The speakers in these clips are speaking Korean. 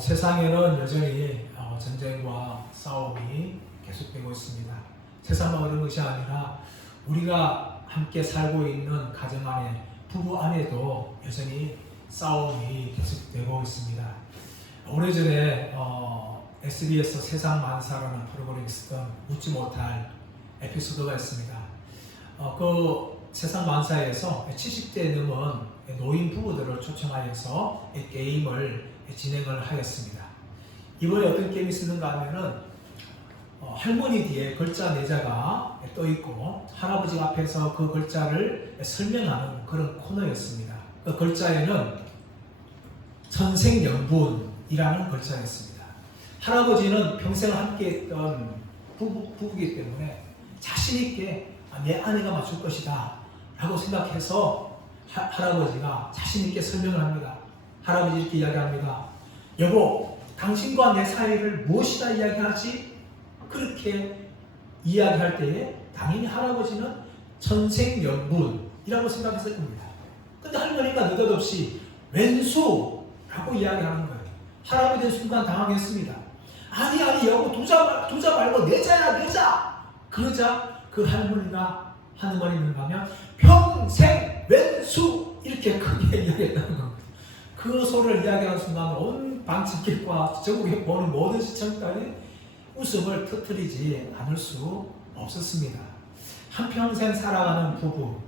세상에는 여전히 전쟁과 싸움이 계속되고 있습니다. 세상만 그런 것이 아니라 우리가 함께 살고 있는 가정 안에, 부부 안에도 여전히 싸움이 계속되고 있습니다. 오래전에 SBS에서 세상만사라는 프로그램이 있었던 웃지 못할 에피소드가 있습니다. 그 세상만사에서 70대 넘은 노인 부부들을 초청하여서 게임을 진행을 하였습니다. 이번에 어떤 게임이 있었는가 하면은 할머니 뒤에 글자 4자가 떠 있고 할아버지 앞에서 그 글자를 설명하는 그런 코너였습니다. 그 글자에는 천생연분이라는 글자였습니다. 할아버지는 평생을 함께했던 부부이기 때문에 자신 있게 내 아내가 맞출 것이다 라고 생각해서 할아버지가 자신 있게 설명을 합니다. 할아버지 이렇게 이야기합니다. 여보, 당신과 내 사이를 무엇이다 이야기하지? 그렇게 이야기할 때에 당연히 할아버지는 천생연분이라고 생각했을 겁니다. 근데 할머니가 느닷없이 왼수라고 이야기하는 거예요. 할아버지는 순간 당황했습니다. 아니 여보, 두자 말고 내자야. 그러자 그 할머니가 하는 말이 뭔가 하면 평생 왼수 이렇게 크게 이야기했다는 겁니다. 그 소리를 이야기하는 순간 온 방청객과 전국에 보는 모든 시청자들이 웃음을 터뜨리지 않을 수 없었습니다. 한평생 살아가는 부부,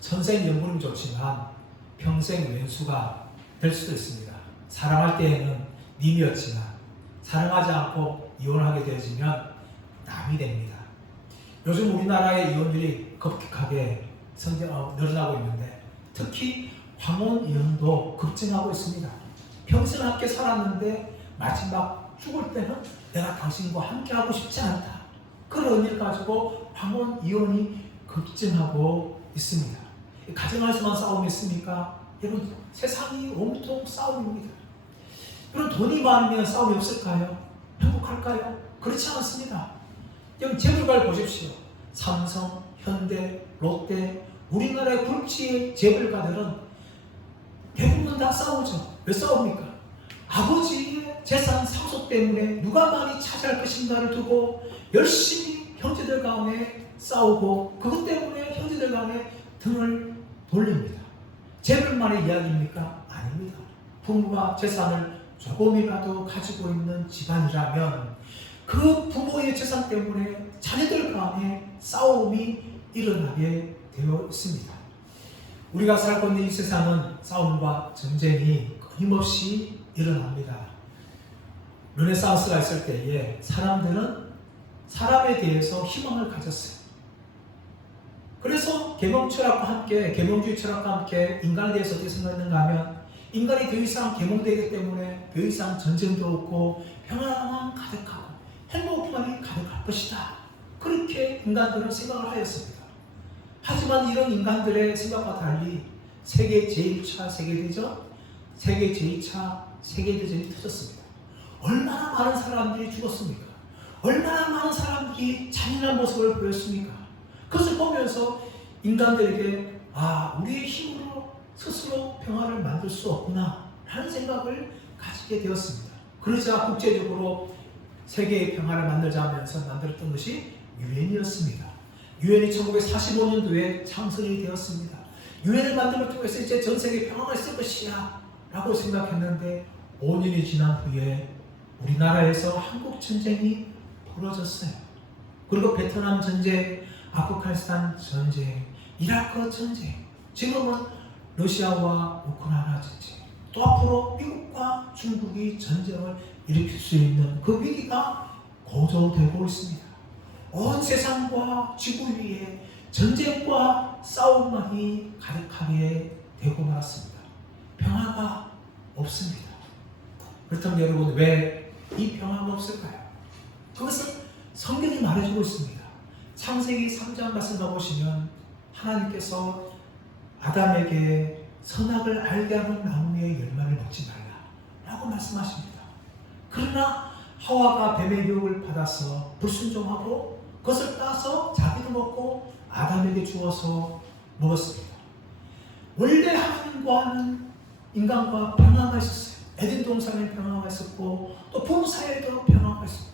천생연분은 좋지만 평생 왼수가 될 수도 있습니다. 사랑할 때에는 님이었지만 사랑하지 않고 이혼하게 되어지면 남이 됩니다. 요즘 우리나라의 이혼율이 급격하게 늘어나고 있는데 특히 황혼 이혼도 급증하고 있습니다. 평생 함께 살았는데 마지막 죽을 때는 내가 당신과 함께 하고 싶지 않다. 그런 의미를 가지고 황혼 이혼이 급증하고 있습니다. 가정에서만 싸움이 있습니까? 여러분, 세상이 온통 싸움입니다. 여러분, 돈이 많으면 싸움이 없을까요? 행복할까요? 그렇지 않습니다. 여러분, 재벌가를 보십시오. 삼성, 현대, 롯데, 우리나라의 굴지의 재벌가들은 대부분 다 싸우죠. 왜 싸웁니까? 아버지의 재산 상속 때문에 누가 많이 차지할 것인가를 두고 열심히 형제들 간에 싸우고 그것 때문에 형제들 간에 등을 돌립니다. 재벌만의 이야기입니까? 아닙니다. 부모가 재산을 조금이라도 가지고 있는 집안이라면 그 부모의 재산 때문에 자녀들 간에 싸움이 일어나게 되어 있습니다. 우리가 살고 있는 이 세상은 싸움과 전쟁이 끊임없이 일어납니다. 르네상스가 있을 때에 사람들은 사람에 대해서 희망을 가졌어요. 그래서 계몽철학과 함께, 계몽주의 철학과 함께 인간에 대해서 어떻게 생각했는가 하면 인간이 더 이상 계몽되기 때문에 더 이상 전쟁도 없고 평안만 가득하고 행복만이 가득할 것이다. 그렇게 인간들은 생각을 하였습니다. 하지만 이런 인간들의 생각과 달리 세계 제1차 세계대전, 세계 제2차 세계대전이 터졌습니다. 얼마나 많은 사람들이 죽었습니까? 얼마나 많은 사람들이 잔인한 모습을 보였습니까? 그것을 보면서 인간들에게 우리의 힘으로 스스로 평화를 만들 수 없구나 라는 생각을 가지게 되었습니다. 그러자 국제적으로 세계의 평화를 만들자 하면서 만들었던 것이 유엔이었습니다. 유엔이 1945년도에 창설이 되었습니다. 유엔을 만듦을 통해서 이제 전 세계 평화가 있을 것이야 라고 생각했는데 5년이 지난 후에 우리나라에서 한국 전쟁이 벌어졌어요. 그리고 베트남 전쟁, 아프가니스탄 전쟁, 이라크 전쟁, 지금은 러시아와 우크라이나 전쟁, 또 앞으로 미국과 중국이 전쟁을 일으킬 수 있는 그 위기가 고조되고 있습니다. 온 세상과 지구 위에 전쟁과 싸움만이 가득하게 되고 말았습니다. 평화가 없습니다. 그렇다면 여러분, 왜 이 평화가 없을까요? 그것은 성경이 말해주고 있습니다. 창세기 3장 말씀 가보시면 하나님께서 아담에게 선악을 알게 하는 나무의 열매를 먹지 말라 라고 말씀하십니다. 그러나 하와가 뱀의 유혹을 받아서 불순종하고 그것을 따서 자기도 먹고 아담에게 주어서 먹었습니다. 원래 하나님과는 인간과 평화가 있었어요. 에덴 동산에 평화가 있었고 또 부부 사이에도 평화가 있었고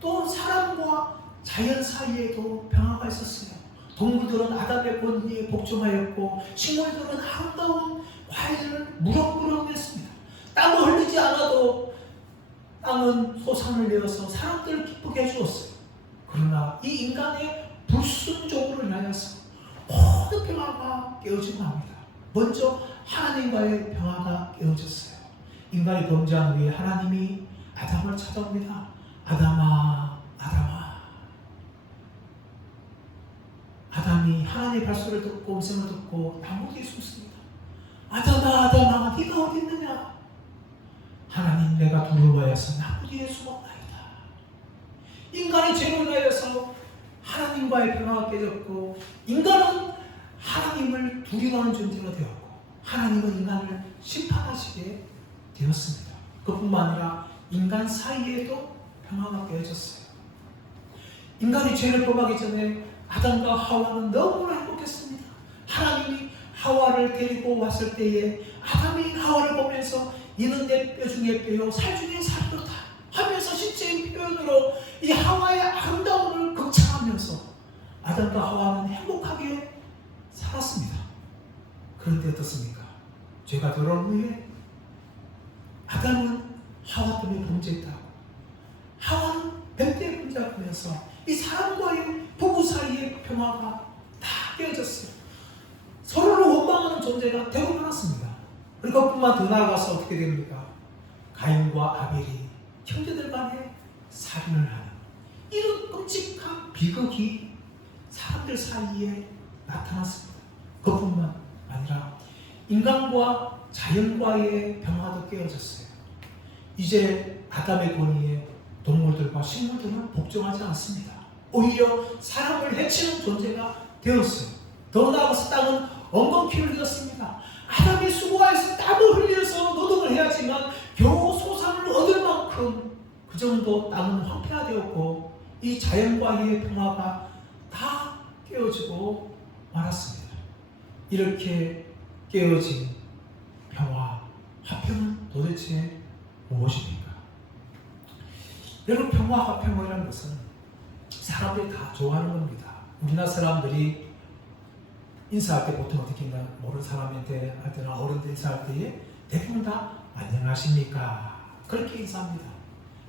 또 사람과 자연 사이에도 평화가 있었어요. 동물들은 아담의 권위에 복종하였고 식물들은 아름다운 과일을 무럭무럭 냈습니다. 땀을 흘리지 않아도 땅은 소산을 내어서 사람들을 기쁘게 해주었어요. 그러나 이 인간의 불순종으로 인하여서 모든 평화가 깨어지고 합니다. 먼저 하나님과의 평화가 깨어졌어요. 인간이 범죄한 후에 하나님이 아담을 찾아옵니다. 아담아, 아담아. 아담이 하나님의 발소리를 듣고 음성을 듣고 나무 뒤에 숨습니다. 아담아, 아담아, 네가 어디 있느냐? 하나님, 내가 두려워해서 나무 뒤에 숨었나이다. 인간이 죄로 인하여서 하나님과의 평화가 깨졌고 인간은 하나님을 두려워하는 존재가 되었고 하나님은 인간을 심판하시게 되었습니다. 그뿐만 아니라 인간 사이에도 평화가 깨졌어요. 인간이 죄를 범하기 전에 아담과 하와는 너무나 행복했습니다. 하나님이 하와를 데리고 왔을 때에 아담이 하와를 보면서 이는 내 뼈 중에 뼈요 살 중에 살이로다 하면서 신체의 표현으로 이 하와의 아름다움을 극찬하면서 아담과 하와는 행복하게 살았습니다. 그런데 어떻습니까? 죄가 들어온 후에 아담은 하와 때문에 범죄했다고 하와는 뱀떼의 범죄를 하면서 이 사람과의 부부 사이의 평화가 다 깨어졌어요. 서로를 원망하는 존재가 되고 말았습니다. 그리고 그것뿐만 더 나아가서 어떻게 됩니까? 가인과 아벨이 형제들 간에 살인을 하는 이런 끔찍한 비극이 사람들 사이에 나타났습니다. 그것뿐만 아니라 인간과 자연과의 평화도 깨어졌어요. 이제 아담의 권위에 동물들과 식물들은 복종하지 않습니다. 오히려 사람을 해치는 존재가 되었어요. 더 나아가서 땅은 엉겅퀴를 잃었습니다. 아담이 수고하여서 땀을 흘려서 노동을 해야지만 겨우 소산을 얻을 만큼 그 정도 땅은 황폐화되었고 이 자연과의 평화가 다 깨어지고 말았습니다. 이렇게 깨어진 평화, 화평은 도대체 무엇입니까? 여러분, 평화, 화평이라는 것은 사람들이 다 좋아하는 겁니다. 우리나라 사람들이 인사할 때 보통 어떻게 했나 모르는 사람한테 할 때나 어른들 인사할 때에 대부분 다 안녕하십니까? 그렇게 인사합니다.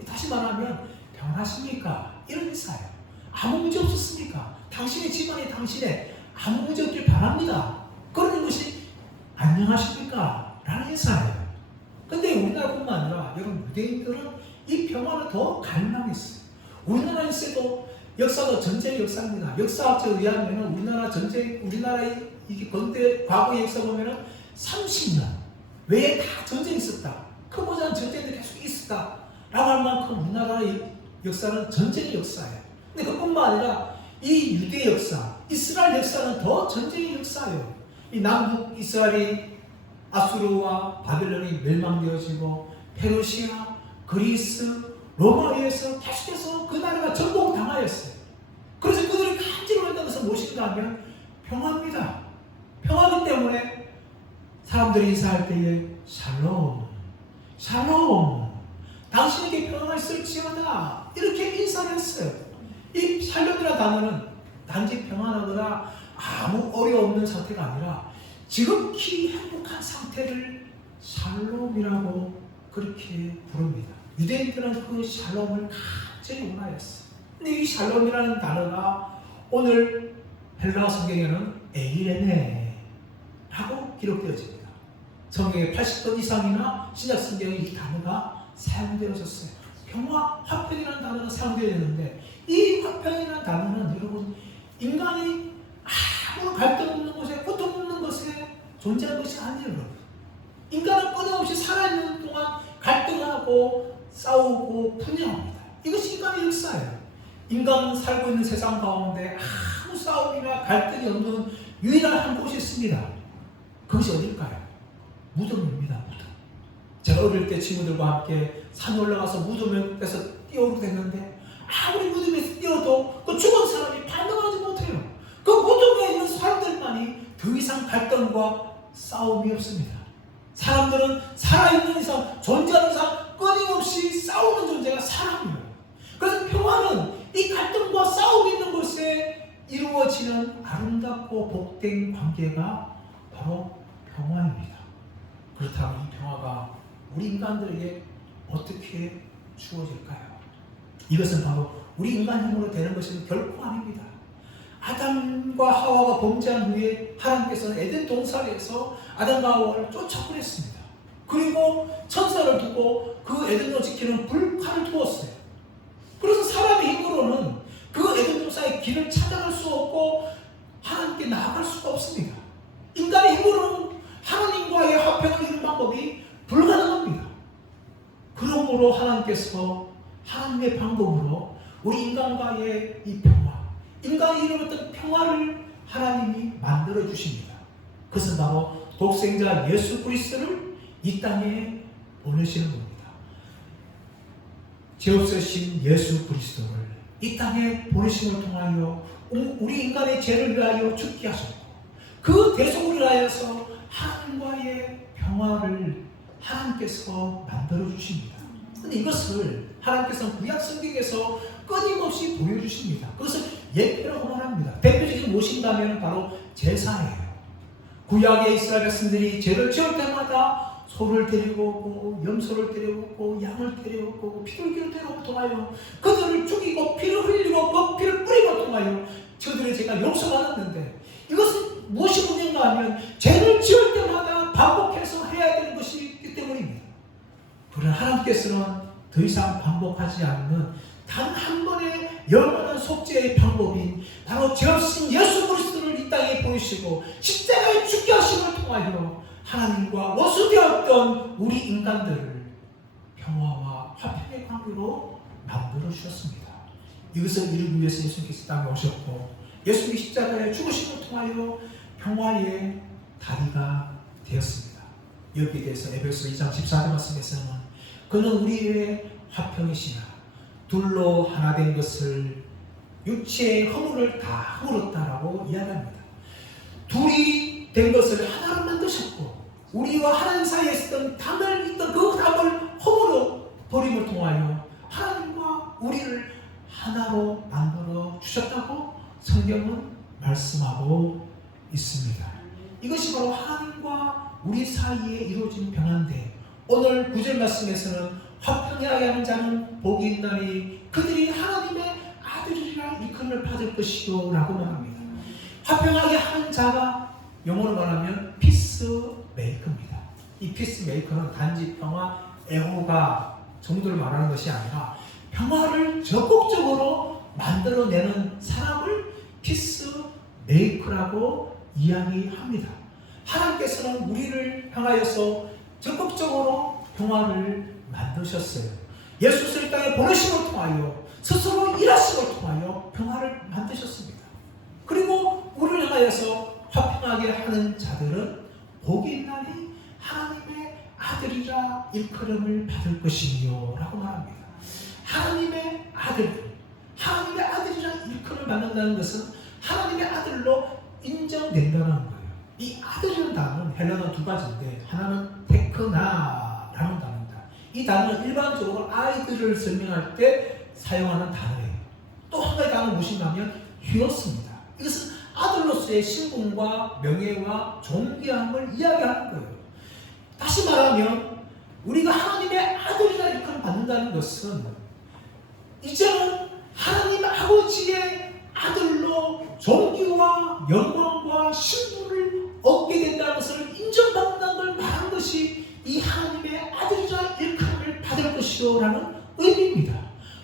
다시 말하면 평안하십니까? 이런 인사예요. 아무 문제 없었습니까? 당신의 집안에 당신의 아무 문제 없길 바랍니다. 그러는 것이 안녕하십니까? 라는 인사예요. 근데 우리나라뿐만 아니라 여러분 유대인들은 이 평화를 더 갈망했어요. 우리나라에서도 역사가 전쟁의 역사입니다. 역사학자에 의하면 우리나라 전쟁, 우리나라의 이게 근대 과거의 역사 보면은 30년 외에 다 전쟁이 있었다. 크고 작은 전쟁들이 계속 있었다. 라고 할 만큼 우리나라의 역사는 전쟁의 역사예요. 근데 그뿐만 아니라 이 유대 역사, 이스라엘 역사는 더 전쟁의 역사예요. 이 남북 이스라엘이 아수르와 바벨론이 멸망되어지고 페르시아, 그리스, 로마에서 계속해서 그 나라가 전복당하였어요. 그래서 그들이 간절히 원하는 것은 무엇인가 하면 평화입니다. 평화이기 때문에 사람들이 인사할 때에 샬롬, 샬롬, 당신에게 평화가 있을지어다 이렇게 인사를 했어요. 이 샬롬이라는 단어는 단지 평안하거나 아무 어려 없는 상태가 아니라 지극히 행복한 상태를 샬롬이라고 그렇게 부릅니다. 유대인들은 그 샬롬을 간절히 원하였어요. 근데 이 샬롬이라는 단어가 오늘 헬라어 성경에는 에이레네라고 기록되어집니다. 성경의 80번 이상이나 신약 성경에 이 단어가 사용되어졌어요. 평화, 화평이라는 단어가 사용되어졌는데 이 화평이라는 단어는 여러분 인간이 아무 갈등 없는 곳에 고통 없는 곳에 존재하는 것이 아니에요. 여러분. 인간은 끊임없이 살아있는 동안 갈등하고 싸우고 분열합니다. 이것이 인간의 역사예요. 인간 살고 있는 세상 가운데 아무 싸움이나 갈등이 없는 유일한 한 곳이 있습니다. 그것이 어딜까요? 무덤입니다. 무덤. 제가 어릴 때 친구들과 함께 산에 올라가서 무덤에서 뛰어오게 됐는데 아무리 무덤에서 뛰어도 그 죽은 사람이 반응하지 못해요. 그 무덤에 있는 사람들만이 더 이상 갈등과 싸움이 없습니다. 사람들은 살아있는 이상, 존재하는 이상 끊임없이 싸우는 존재가 사람이에요. 그래서 평화는 이 갈등과 싸움이 있는 곳에 이루어지는 아름답고 복된 관계가 바로 평화입니다. 그렇다면 이 평화가 우리 인간들에게 어떻게 주어질까요? 이것은 바로 우리 인간 힘으로 되는 것은 결코 아닙니다. 아담과 하와가 범죄한 후에 하나님께서는 에덴 동산에서 아담과 하와를 쫓아보냈습니다. 그리고 천사를 두고 그 에덴을 지키는 불칼을 두었어요. 그래서 사람의 힘으로는 그 에덴 동산의 길을 찾아갈 수 없고 하나님께 나아갈 수가 없습니다. 인간의 힘으로는 하나님과의 화평을 이루는 방법이 불가능합니다. 그러므로 하나님께서 하나님의 방법으로 우리 인간과의 이 평화, 인간이 이루었던 평화를 하나님이 만들어 주십니다. 그것은 바로 독생자 예수 그리스도를 이 땅에 보내시는 겁니다. 죄 없으신 예수 그리스도를 이 땅에 보내심을 통하여 우리 인간의 죄를 위하여 죽게 하셨고 그 대속을 위하여서 하나님과의 평화를 하나님께서 만들어 주십니다. 그런데 이것을 하나님께서는 구약 성경에서 끊임없이 보여주십니다. 그것을 예배라고 말합니다. 대표적인 무엇인가면 바로 제사예요. 구약의 이스라엘 백성들이 죄를 지을 때마다 소를 데리고 오고 염소를 데리고 오고 양을 데리고 오고 피를 데리고 통하여 그들을 죽이고 피를 흘리고 그 피를 뿌리고 통하여 저들의 죄가 용서받았는데 이것은 무엇이 문제인가 하면 죄를 지을 때마다 반복해서 해야 되는 것이 있기 때문입니다. 그러나 하나님께서는 더 이상 반복하지 않는 단 한 번의 영원한 속죄의 방법인 바로 죄 없인 예수 그리스도를 이 땅에 보이시고 십자가에 죽게 하심을 통하여 하나님과 원수되었던 우리 인간들을 평화와 화평의 관계로 만들어 주셨습니다. 이것을 이루기 위해서 예수님께서 땅에 오셨고 예수님이 십자가에 죽으심을 통하여 평화의 다리가 되었습니다. 여기에 대해서 에베소 2장 14절 말씀에서는 그는 우리의 화평이시나 둘로 하나 된 것을 육체의 허물을 다 허물었다라고 이야기합니다. 둘이 된 것을 하나로 만드셨고 우리와 하나님 사이에 있었던 담을 있던 그 담을 허물어 버림을 통하여 하나님과 우리를 하나로 만들어 주셨다고 성경은 말씀하고 있습니다. 이것이 바로 하나님과 우리 사이에 이루어진 평화인데 오늘 9절 말씀에서는 화평하게 하는 자는 복이 있나니 그들이 하나님의 아들이라 일컬음을 받을 것이요 라고 말합니다. 화평하게 하는 자가 영어로 말하면 피스메이커입니다. 이 피스메이커는 단지 평화, 애호가 정도를 말하는 것이 아니라 평화를 적극적으로 만들어내는 사람을 피스메이커라고 이야기합니다. 하나님께서는 우리를 향하여서 적극적으로 평화를 만드셨어요. 예수를 이 땅에 보내심을 통하여 스스로 일하심을 통하여 평화를 만드셨습니다. 그리고 우리를 향하여서 화평하게 하는 자들은 복이 있나니 하나님의 아들이라 일컬음을 받을 것이요 라고 말합니다. 하나님의 아들이라 일컬음을 받는다는 것은 하나님의 아들로 인정된다는 거예요. 이 아들이라는 단어는 헬라어 두 가지인데 하나는 테크나라는 단어입니다. 이 단어는 일반적으로 아이들을 설명할 때 사용하는 단어예요. 또 한 가지 단어는 무엇인가면 히오스입니다. 이것은 아들로서의 신분과 명예와 존귀함을 이야기하는 거예요. 다시 말하면 우리가 하나님의 아들이라 일컬음 받는다는 것은 이제는 하나님 아버지의 아들로 존귀와 영광과 신분을 얻게 된다는 것을 인정받는다는 걸 말하는 것이 이 하나님의 아들이라 일컬음을 받을 것이요 라는 의미입니다.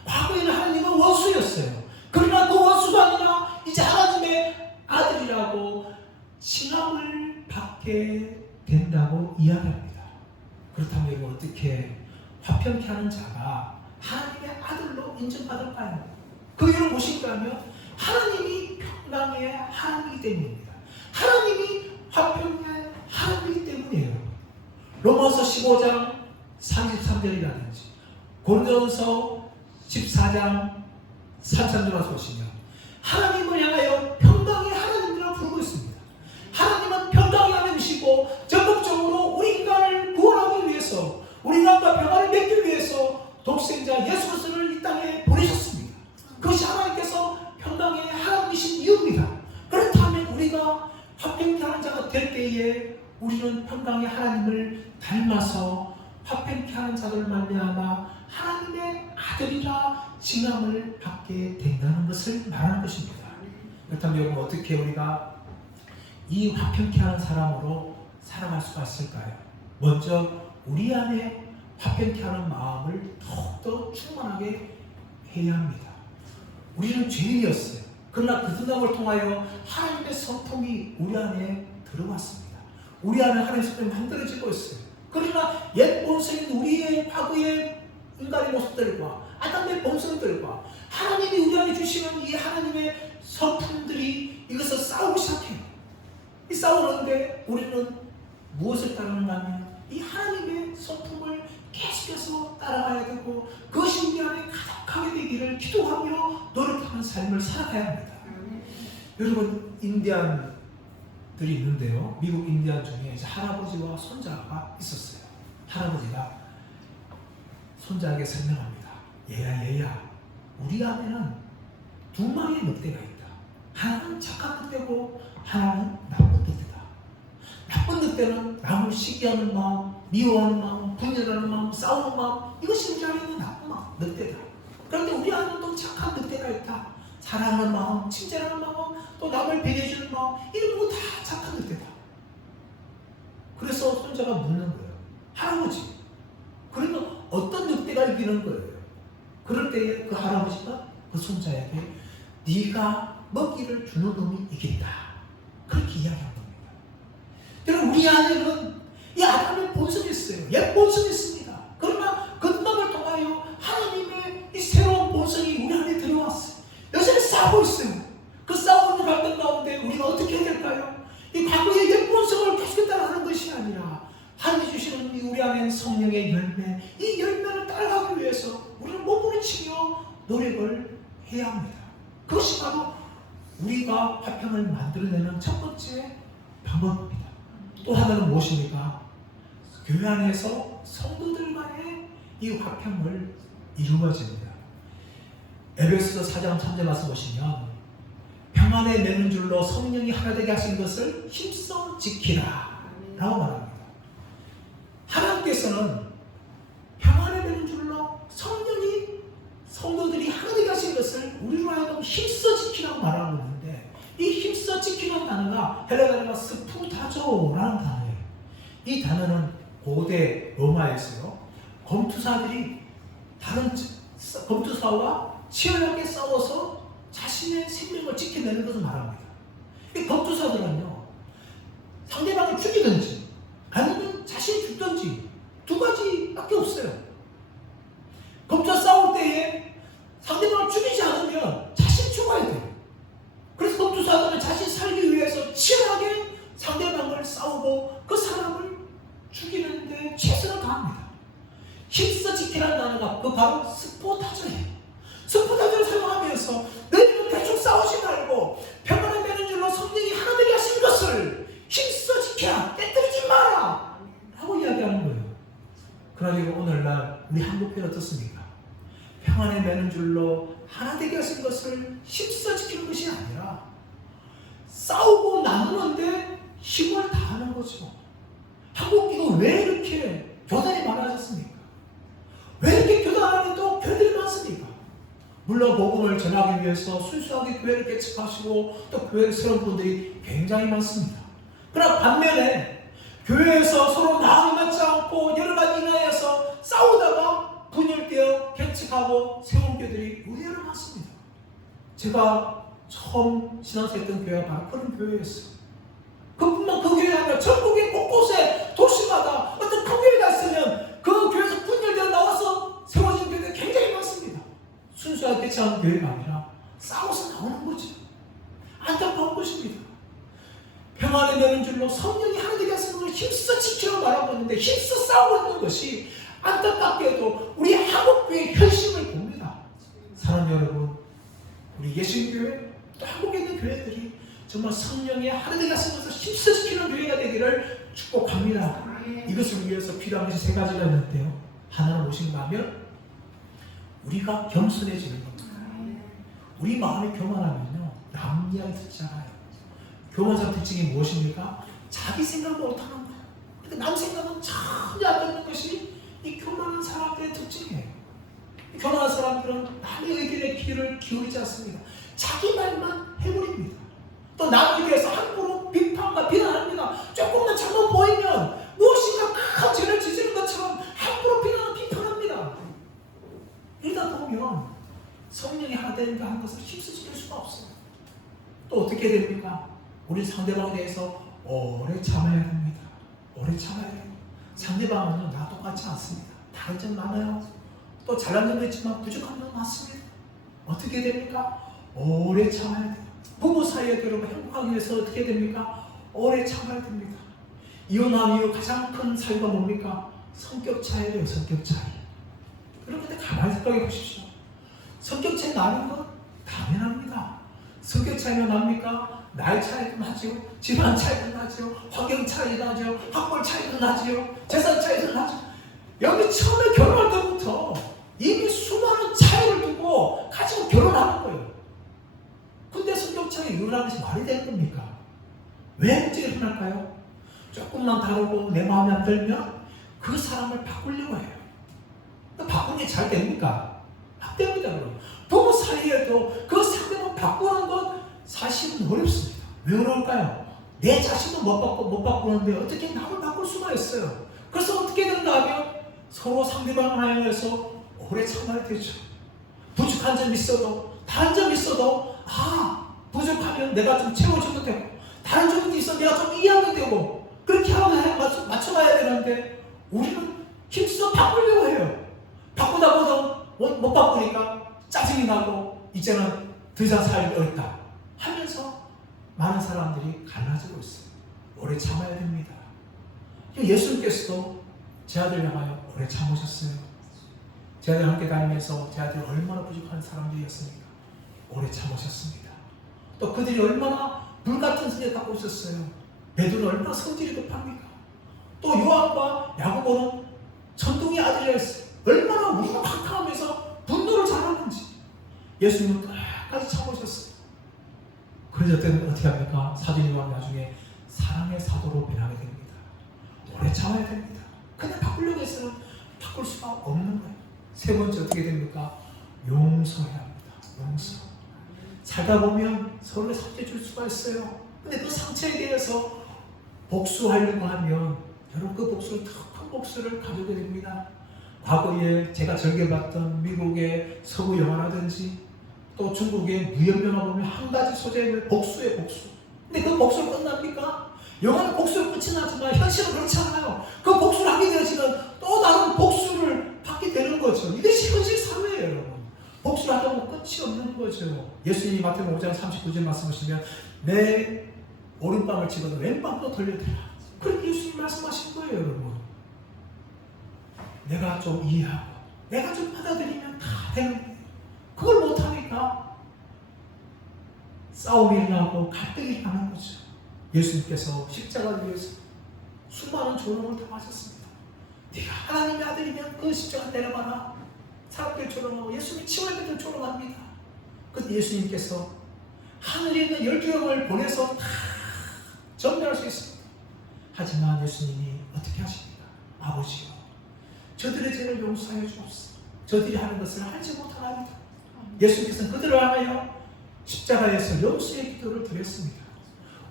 과거에는 하나님은 원수였어요. 그러나 그 원수가 아니라 이제 하나님의 아들이라고 칭함을 받게 된다고 이야기합니다. 그렇다면 이거 어떻게 화평케 하는 자가 하나님의 아들로 인정받을까요? 그 이유는 무엇인가 하면 하나님이 평강의 하나님이기 때문입니다. 하나님이 화평의 하나님이기 때문이에요. 로마서 15장 33절이라든지 고린도전서 14장 33절을 보시면 하나님을 향하여 평강의 하나님이라고 부르고 있습니다. 하나님은 평강의 하나님이시고 적극적으로 우리 인간을 위해서, 우리 마음과 평안을 맺기 위해서 독생자 예수 그리스도를 이 땅에 보내셨습니다. 그것이 하나님께서 평강의 하나님이신 이유입니다. 그렇다면 우리가 화평케 하는 자가 될 때에 우리는 평강의 하나님을 닮아서 화평케 하는 자들 말미암아 하나님의 아들이라 칭함을 받게 된다는 것을 말하는 것입니다. 그렇다면 여러분, 어떻게 우리가 이 화평케 하는 사람으로 살아갈 수가 있을까요? 먼저 우리 안에 화평케 하는 마음을 더욱더 충만하게 해야 합니다. 우리는 죄인이었어요. 그러나 그 등담을 통하여 하나님의 성품이 우리 안에 들어왔습니다. 우리 안에 하나님의 성품이 만들어지고 있어요. 그러나 옛 본성인 우리의 과거의 인간의 모습들과 아담의 본성들과 하나님이 우리 안에 주시는 이 하나님의 성품들이 이것을 싸우기 시작해요. 이 싸우는데 우리는 무엇을 따르는가 하면 이 하나님의 성품을 계속해서 따라가야 되고 그것이 우리 안에 가득하게 되기를 기도하며 노력하는 삶을 살아가야 합니다. 여러분, 인디안들이 있는데요. 미국 인디안 중에 이제 할아버지와 손자가 있었어요. 할아버지가 손자에게 설명합니다. 얘야, 우리 안에는 두 마리의 늑대가 있다. 하나는 착한 늑대고 하나는 나쁜 늑대다. 나쁜 늑대는 남을 시기하는 마음, 미워하는 마음, 분열하는 마음, 싸우는 마음, 이것이 우리 안에 있는 나쁜 마음, 늑대다. 그런데 우리 안에는 또 착한 늑대가 있다. 사랑하는 마음, 친절하는 마음, 또 남을 배려해주는 마음, 이런 거 다 착한 늑대다. 그래서 손자가 묻는 거예요. 할아버지, 그러면 어떤 늑대가 이기는 거예요? 그럴 때에 그 할아버지가 그 손자에게 네가 먹이를 주는 놈이 이긴다. 그렇게 이야기한 겁니다. 여러분, 우리 안에는 이 아담의 본성이 있어요. 옛 본성이 있습니다. 그러나 그 놈을 통하여 하나님의 이 새로운 본성이 우리 안에 들어왔어요. 요새 싸우고 있어요. 그 싸우는 갈등 가운데 우리가 어떻게 해야 될까요? 이 과거의 옛 본성을 계속 따라가는 것이 아니라 하나님이 주시는 이 우리 안에 성령의 열매, 이 열매를 따라가기 위해서 우리는 몸부림치며 노력을 해야 합니다. 그것이 바로 우리가 화평을 만들어내는 첫 번째 방법입니다. 또 하나는 무엇입니까? 교회 안에서 성도들 간의 이 화평을 이루어집니다. 에베소서 4장 3절 말씀 보시면 평안에 매는 줄로 성령이 하나 되게 하신 것을 힘써 지키라 라고 말합니다. 하나님께서는 평안에 매는 줄로 성도들이 하나 되게 하신 것을 우리로 하여금 힘써 지키라고 말하고 있는데, 이 힘써 지키는 단어가 헬라 단어가 스푸다조라는 단어예요. 이 단어는 고대 로마에서요, 검투사들이 다른 검투사와 치열하게 싸워서 자신의 생명을 지켜내는 것을 말합니다. 이 검투사들은요, 상대방을 죽이든지 아니면 자신이 죽든지 두 가지밖에 없어요. 검투사 싸울 때에 상대방을 죽이지 않으면 자신이 죽어야 돼요. 그래서 검투사들은 자신이 살기 위해서 치열하게 상대방을 싸우고 그 사람을 죽이는데 최선을 다합니다. 힘써 지키라는 단어가 그 바로 스포타저예요. 스포타저를 사용하면서 너희는 대충 싸우지 말고 평안을 매는 줄로 성령이 하나 되게 하신 것을 힘써 지켜라, 깨뜨리지 마라 라고 이야기하는 거예요. 그러나 오늘날 우리 한국교회 어떻습니까? 평안에 매는 줄로 하나 되게 하신 것을 힘써 지키는 것이 아니라 싸우고 나누는데 힘을 다하는 거죠. 한국 이거 왜 이렇게 교단이 많아졌습니까? 왜 이렇게 교단 안에도 교회들이 많습니까? 물론 복음을 전하기 위해서 순수하게 교회를 개척하시고 또 교회에 새로운 분들이 굉장히 많습니다. 그러나 반면에 교회에서 서로 마음이 맞지 않고 여러 가지 인하여서 싸우다가 분열되어 개척하고 세운 교회들이 의외로 많습니다. 제가 처음 신앙생활했던 교회가 바로 그런 교회였어요. 그뿐만 그 교회 아니라 전국의 곳곳에 도시마다 어떤 큰 교회가 있으면 그 교회에서 분열되어 나와서 세워진 교회가 굉장히 많습니다. 순수하게 개척한 교회가 아니라 싸워서 나오는 거죠. 안타까운 것입니다. 평안에 매는 줄로 성령이 하나 되게 하시는 것을 힘써 지키라고 말하고 있는데 힘써 싸우고 있는 것이 안타깝게도 우리 한국교회의 현실을 봅니다. 사랑하는 여러분, 우리 예수교회 또 한국에 있는 교회들이 정말 성령의 하나 되게 하시는 것을 힘써 지키는 교회가 되기를 축복합니다. 이것을 위해서 필요한 것이 세 가지가 있는데요. 하나는 무엇인가 하면 우리가 겸손해지는 겁니다. 우리 마음이 교만하면요, 남 이야기 듣지 않아요. 교만상 특징이 무엇입니까? 자기 생각도 못하는 거예요. 그러니까 남 생각은 전혀 안 듣는 것이 이 교만한 사람들의 특징이에요. 교만한 사람들은 남의 의견에 귀를 기울이지 않습니다. 자기 말만 해버립니다. 또 남에 대해서 함부로 비판과 비난합니다. 조금만 잘못 보이면 무엇인가 큰 죄를 지지는 것처럼 함부로 비판합니다. 이러다 보면 성령이 하나 되는가 하는 것을 힘쓰실 수가 없어요. 또 어떻게 됩니까? 우리 상대방에 대해서 오래 참아야 됩니다. 오래 참아야 돼요. 상대방은 나 똑같지 않습니다. 다른 점 많아요. 또 잘난 점도 있지만 부족한 점도 많습니다. 어떻게 됩니까? 오래 참아야 돼요. 부부 사이에 여러분 행복하기 위해서 어떻게 됩니까? 오래 참아야 됩니다. 이혼한 이후 가장 큰 사유가 뭡니까? 성격 차이예요. 성격 차이. 여러분들 가만히 생각해 보십시오. 성격 차이 나는 건 당연합니다. 성격 차이가 납니까? 나이 차이도 나죠. 집안 차이도 나죠. 환경 차이도 나죠. 학벌 차이도 나죠. 재산 차이도 나죠. 여기 처음에 결혼할 때부터 이미 수많은 차이를 두고 가지고 결혼하는 거예요. 근데 성격 차이 일어나는 것이 말이 되는 겁니까? 왜 문제가 일어날까요? 조금만 다르고 내 마음에 안 들면 그 사람을 바꾸려고 해요. 바꾸는 게 잘 됩니까? 안 됩니다. 부부 사이에도 그 상대방 바꾸는 건 사실은 어렵습니다. 왜 그럴까요? 내 자신도 못 바꾸는데 어떻게 남을 바꿀 수가 있어요? 그래서 어떻게 된가 하면 서로 상대방을 향해서 오래 참아야 되죠. 부족한 점이 있어도 다른 점이 있어도 부족하면 내가 좀 채워줘도 되고 다른 점이 있어 내가 좀 이해하면 되고 그렇게 하고 맞춰가야 되는데 우리는 힘써 바꾸려고 해요. 바꾸다 보다 못 바꾸니까 짜증이 나고 이제는 더 이상 살기 어렵다 하면서 많은 사람들이 갈라지고 있어요. 오래 참아야 됩니다. 예수님께서도 제 아들 향하여 오래 참으셨어요. 제 아들 함께 다니면서 제 아들이 얼마나 부족한 사람들이었습니까? 오래 참으셨습니다. 또 그들이 얼마나 불같은 성에 갖고 있었어요. 베드로는 얼마나 성질이 급합니까? 또 요한과 야고보는 천둥의 아들이었어요. 얼마나 우리가 박하면서 분노를 잘하는지 예수님은 끝까지 참으셨어요. 그래서 때는 어떻게 합니까? 사도 요한 나중에 사랑의 사도로 변하게 됩니다. 오래 참아야 됩니다. 그냥 바꾸려고 해서는 바꿀 수가 없는 거예요. 세 번째 어떻게 됩니까? 용서해야 합니다. 용서. 살다 보면 서로에 상처 줄 수가 있어요. 근데 그 상처에 대해서 복수하려고 하면 여러분 그 복수를 더 큰 복수를 가져오게 됩니다. 과거에 제가 즐겨봤던 미국의 서구 영화라든지 또 중국의 무협 영화 보면 한 가지 소재는 복수의 복수. 근데 그 복수는 끝납니까? 영화는 복수로 끝이 나지만 현실은 그렇지 않아요. 그 복수를 하게 되어지면 또 다른 복수를 받게 되는 거죠. 이것이 현실 사회예요, 여러분. 복수를 하다 보면 끝이 없는 거죠. 예수님이 마태복음 5장 39절 말씀하시면 내 오른밤을 치고도 왼밤도 돌려드리라. 그렇게 예수님이 말씀하신 거예요, 여러분. 내가 좀 이해하고 내가 좀 받아들이면 다 되는 거예요. 그걸 못하니까 싸움이 일어나고 갈등이 일어나는 거죠. 예수님께서 십자가를 위해서 수많은 조롱을 당하셨습니다. 네가 하나님의 아들이면 그 십자가 내려봐라. 사람들 조롱하고 예수님이 치워내들 조롱합니다. 그때 예수님께서 하늘에 있는 12명을 보내서 다 정리할 수 있습니다. 하지만 예수님이 어떻게 하십니까? 아버지요, 저들의 죄를 용서하여 주옵소서. 저들이 하는 것을 알지 못하나이다. 예수님께서는 그들을 향하여 십자가에서 용서의 기도를 드렸습니다.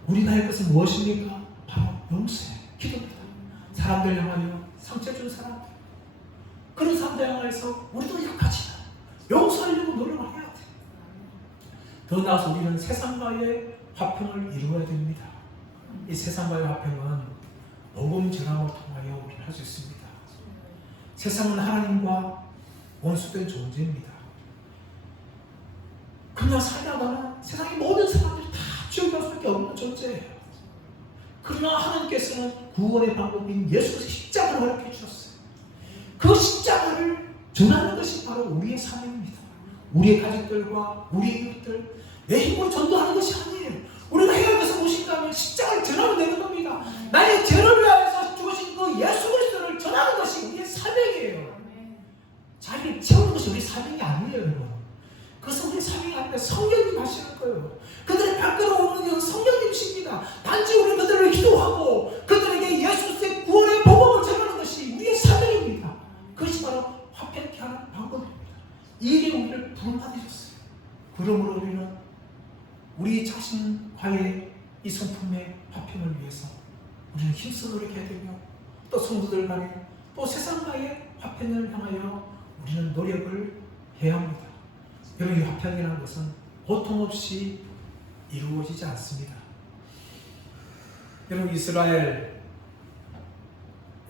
우리가 할 것은 무엇입니까? 바로 용서의 기도입니다. 사람들 향하여 상처 준 사람들, 그런 사람들 향하여서 우리도 약하지만 용서하려고 노력을 해야 돼요. 더 나아서 우리는 세상과의 화평을 이루어야 됩니다. 이 세상과의 화평은 복음 전함을 통하여 우리는 할 수 있습니다. 세상은 하나님과 원수된 존재입니다. 그냥 살다가는 세상의 모든 사람들이 다 지옥 갈 수밖에 없는 존재예요. 그러나 하나님께서는 구원의 방법인 예수 십자가를 허락해 주셨어요. 그 십자가를 전하는 것이 바로 우리의 사명입니다. 우리의 가족들과 우리의 이웃들, 내 힘으로 전도하는 것이 아니에요. 우리가 해야 할 것은 무엇인가 하면 십자가를 전하면 되는 겁니다. 나의 죄를 위하여서 죽으신 그 그 예수 그리스도를 전하는 것이 우리의 사명이에요. 자리를 채우는 것이 우리 사명이 아니에요, 여러분. 그것은 우리 사명이 아니라 성령님 하시는 거예요. 그들의 발걸음 오는 것은 성령님이십니다. 단지 우리 그들을 기도하고 그들에게 예수의 구원의 복음을 전하는 것이 우리의 사명입니다. 그것이 바로 화평케 하는 방법입니다. 이게 우리를 부름받으셨어요. 그러므로 우리는 우리 자신과의 이 성품의 화평을 위해서 우리는 힘써 노력해야 되며, 또 성도들 간에, 또 세상과의 화평을 향하여 우리는 노력을 해야 합니다. 여러분, 이 화평이라는 것은 고통 없이 이루어지지 않습니다. 여러분, 이스라엘의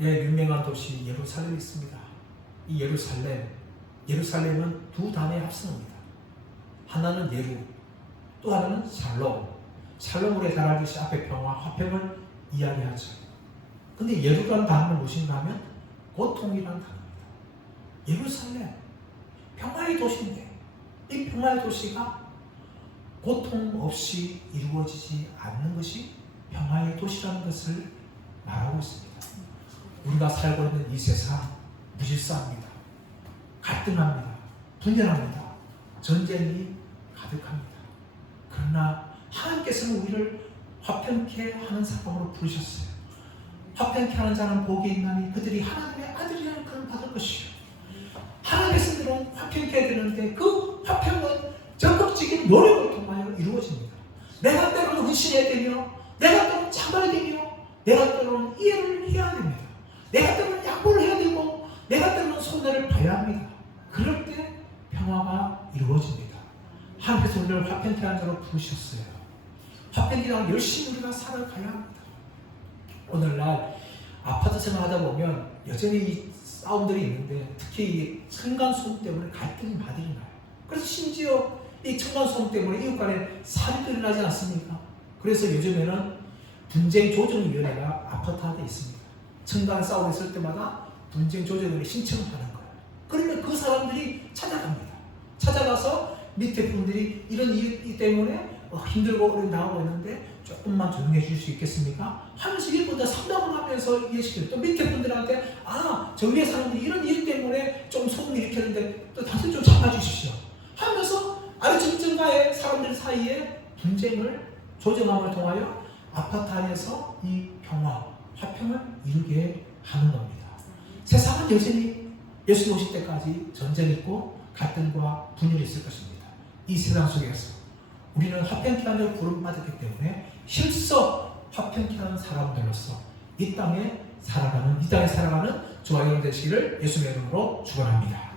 유명한 도시 예루살렘이 있습니다. 이 예루살렘은 두 단의 합성어입니다. 하나는 예루, 또 하나는 샬롬. 샬롬으로 달아주신 앞에 평화, 화평을 이야기하죠. 근데 예루라는 단어는 무엇인가 하면 고통이라는 단어입니다. 예루살렘, 평화의 도시인데 이 평화의 도시가 고통 없이 이루어지지 않는 것이 평화의 도시라는 것을 말하고 있습니다. 우리가 살고 있는 이 세상 무질서합니다. 갈등합니다. 분열합니다. 전쟁이 가득합니다. 그러나 하나님께서는 우리를 화평케 하는 사람으로 부르셨어요. 화평케 하는 자는 복이 있나니 그들이 하나님의 아들이라는 그런 받을 것이요. 하나님께서는 화평케 되는데 그 화평은 적극적인 노력을 통하여 이루어집니다. 내가 때로는 헌신해야 되며, 내가 때로는 참아야 되며, 내가 때로는 이해를 해야 됩니다. 내가 때로는 양보를 해야 되고, 내가 때로는 손해를 봐야 합니다. 그럴 때 평화가 이루어집니다. 하나님께서 우리를 화평케 하는 자로 부르셨어요. 화평이랑 열심히 우리가 살아가야 합니다. 오늘날 아파트 생활하다 보면 여전히 이 싸움들이 있는데, 특히 이 층간소음 때문에 갈등이 많이 나요. 그래서 심지어 이 층간소음 때문에 이웃 간에 살인도 일어나지 않습니까? 그래서 요즘에는 분쟁조정위원회가 아파트마다 있습니다. 층간 싸움이 있을 때마다 분쟁조정위원회 신청을 하는 거예요. 그러면 그 사람들이 찾아갑니다. 찾아가서 밑에 분들이 이런 일 때문에 힘들고 어려움 당하고 있는데 조금만 조용히 해줄 수 있겠습니까? 하면서 이분들 상담을 하면서 이해시켜요. 또 밑에 분들한테 저 위에 사람들이 이런 일 때문에 좀 소문을 일으켰는데 또 다들 좀 참아주십시오 하면서 아래층과의 사람들 사이에 분쟁을 조정함을 통하여 아파트 안에서 이 평화, 화평을 이루게 하는 겁니다. 세상은 여전히 예수 오실 때까지 전쟁이 있고 갈등과 분열이 있을 것입니다. 이 세상 속에서 우리는 화평케 하는 부름받았기 때문에 힘써 화평케 하는 사람들로서 이 땅에 살아가는 저와 여러분 되시기를 예수님의 이름으로 축원합니다.